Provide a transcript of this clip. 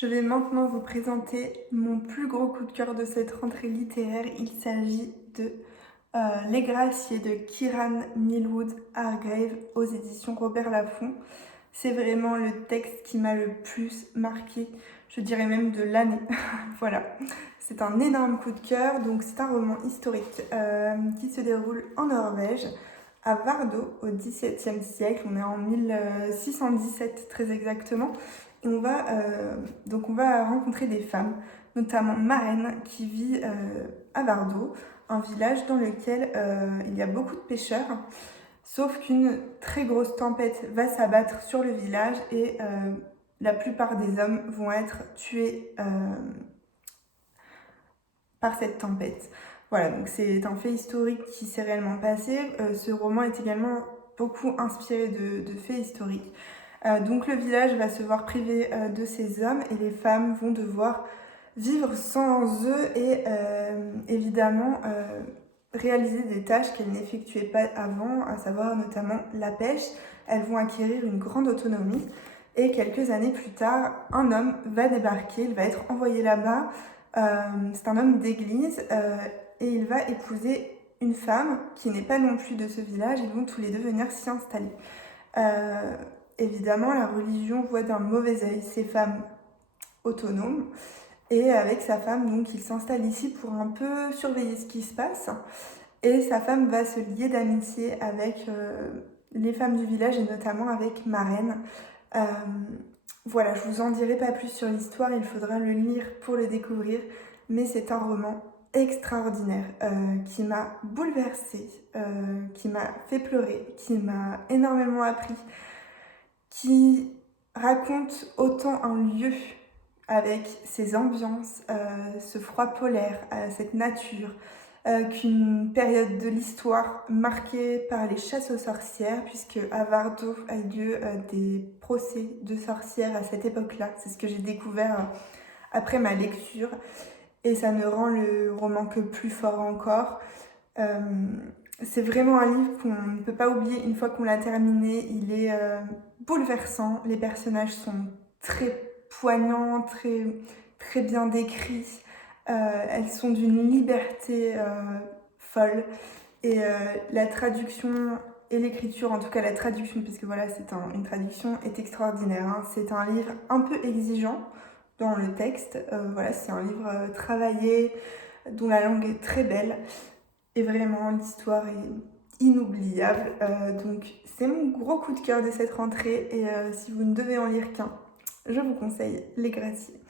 Je vais maintenant vous présenter mon plus gros coup de cœur de cette rentrée littéraire. Il s'agit de Les Graciés de Kieran Millwood Hargrave aux éditions Robert Laffont. C'est vraiment le texte qui m'a le plus marqué, je dirais même de l'année. Voilà, c'est un énorme coup de cœur. Donc c'est un roman historique qui se déroule en Norvège, à Vardø au XVIIe siècle. On est en 1617 très exactement. Et on va rencontrer des femmes, notamment Maren, qui vit à Vardø, un village dans lequel il y a beaucoup de pêcheurs, sauf qu'une très grosse tempête va s'abattre sur le village et la plupart des hommes vont être tués par cette tempête. Voilà, donc c'est un fait historique qui s'est réellement passé. Ce roman est également beaucoup inspiré de faits historiques. Donc le village va se voir privé de ces hommes et les femmes vont devoir vivre sans eux et évidemment réaliser des tâches qu'elles n'effectuaient pas avant, à savoir notamment la pêche. Elles vont acquérir une grande autonomie et quelques années plus tard, un homme va débarquer, il va être envoyé là-bas. C'est un homme d'église et il va épouser une femme qui n'est pas non plus de ce village. Ils vont tous les deux venir s'y installer. Évidemment, la religion voit d'un mauvais œil ces femmes autonomes. Et avec sa femme, donc, il s'installe ici pour un peu surveiller ce qui se passe. Et sa femme va se lier d'amitié avec les femmes du village et notamment avec Maren. Voilà, je vous en dirai pas plus sur l'histoire, il faudra le lire pour le découvrir. Mais c'est un roman extraordinaire qui m'a bouleversée, qui m'a fait pleurer, qui m'a énormément appris, qui raconte autant un lieu avec ses ambiances, ce froid polaire, cette nature, qu'une période de l'histoire marquée par les chasses aux sorcières, puisque à Vardø a eu lieu des procès de sorcières à cette époque-là. C'est ce que j'ai découvert après ma lecture, et ça ne rend le roman que plus fort encore. C'est vraiment un livre qu'on ne peut pas oublier une fois qu'on l'a terminé. Il est bouleversant, les personnages sont très poignants, très bien décrits. Elles sont d'une liberté folle. Et la traduction et l'écriture, en tout cas la traduction, puisque voilà, c'est une traduction, est extraordinaire. Hein. C'est un livre un peu exigeant dans le texte. Voilà, c'est un livre travaillé, dont la langue est très belle. Et vraiment, l'histoire est inoubliable. Donc, c'est mon gros coup de cœur de cette rentrée. Et si vous ne devez en lire qu'un, je vous conseille Les Graciés.